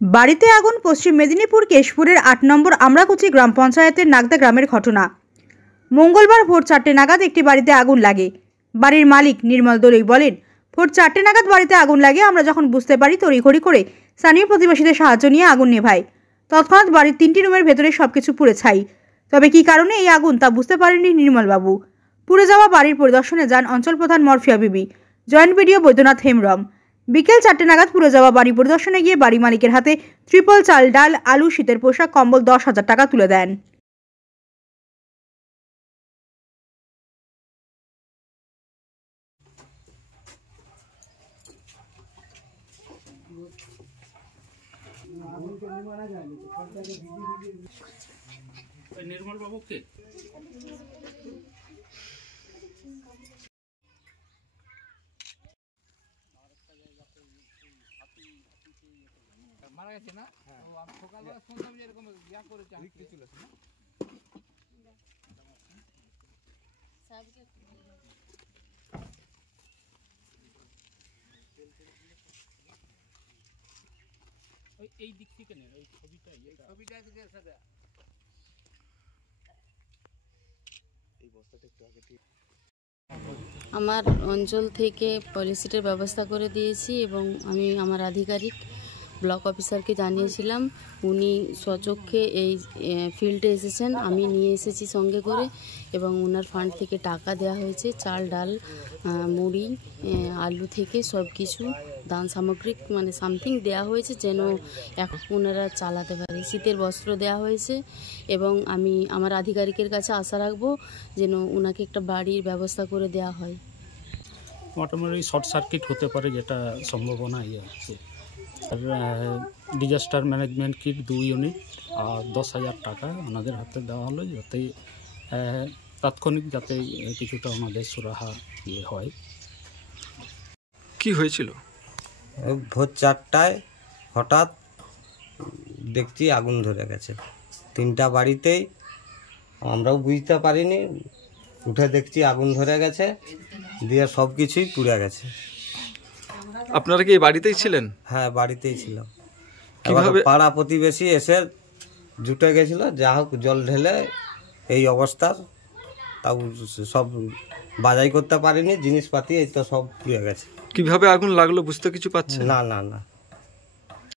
বাড়িতে আগুন। পশ্চিম মেদিনীপুর কেশপুরের ৮ নম্বর আমরাকুচি গ্রাম পঞ্চায়েতের নাগদা গ্রামের ঘটনা। মঙ্গলবার ভোর 4টে নাগাদ একটি বাড়িতে আগুন লাগে। বাড়ির মালিক নির্মল দলুই বলেন, ভোর 4টে নাগাদ বাড়িতে আগুন লাগে। আমরা যখন বুঝতে পারি তড়িঘড়ি করে স্থানীয় প্রতিবেশীদের সাহায্য নিয়ে আগুন নেভাই। তৎক্ষণাৎ বাড়ির 3টি রুমের ভেতরে সবকিছু পুড়ে ছাই। তবে কি কারণে এই আগুন তা বুঝতে পারেননি নির্মলবাবু। পুড়ে যাওয়া বাড়ির পরিদর্শনে যান অঞ্চল প্রধান মরফিয়া বিবি, জয়েন্ট বিডিও বৈদ্যনাথ হেমব্রম। বিকেল 4টে নাগাদ পুড়ে যাওয়া বাড়ি পরিদর্শনে গিয়ে বাড়ি মালিকের হাতে ত্রিপল, চাল, ডাল, আলু, শীতের পোশাক, কম্বল 10,000 টাকা তুলে দেন। निर्मल बाबू के মারা গেছে না? আমি সকালবেলা শুনলাম যে এরকম ইয়া করেছে, বিক্রি চলেছে না? ওই এই দিক থেকে নেন, ওই ছবিটা দিকে সাদা এই বস্তাটা একটু আগে ঠিক। আমার অঞ্চল থেকে পলিসিটার ব্যবস্থা করে দিয়েছি এবং আমি আমার আধিকারিক ব্লক অফিসারকে জানিয়েছিলাম। উনি স্বচক্ষে এই ফিল্ডে এসেছেন, আমি নিয়ে এসেছি সঙ্গে করে এবং ওনার ফান্ড থেকে টাকা দেওয়া হয়েছে। চাল, ডাল, মুড়ি, আলু থেকে সব কিছু দান সামগ্রিক মানে সামথিং দেওয়া হয়েছে যেন এখন ওনারা চালাতে পারে। শীতের বস্ত্র দেওয়া হয়েছে এবং আমি আমার আধিকারিকের কাছে আশা রাখবো যেন ওনাকে একটা বাড়ির ব্যবস্থা করে দেওয়া হয়। মোটামুটি শর্ট সার্কিট হতে পারে, যেটা সম্ভাবনা ইয়ে আছে। আর ডিজাস্টার ম্যানেজমেন্ট কিট 2 ইউনিট আর 10,000 টাকা ওনাদের হাতে দেওয়া হলো, যাতে তাৎক্ষণিক যাতে কিছুটা ওনাদের সুরাহা ইয়ে হয়। কি হয়েছিল? ভোর 4টায় হঠাৎ দেখছি আগুন ধরে গেছে 3টা বাড়িতেই। আমরাও বুঝতে পারিনি, উঠে দেখছি আগুন ধরে গেছে, দিয়ে সব কিছুই পুড়ে গেছে। আপনারা কি এই বাড়িতেই ছিলেন? হ্যাঁ, বাড়িতেই ছিল। কিভাবে? পাড়া প্রতিবেশী এসে জুটে গেছিল, যা হোক জল ঢেলে এই অবস্থা। তাও সব বাজাই করতে পারিনি, জিনিসপাতি এই তো সব পুড়ে গেছে। কিভাবে আগুন লাগলো বুঝতে কিছু পাচ্ছেন? না না না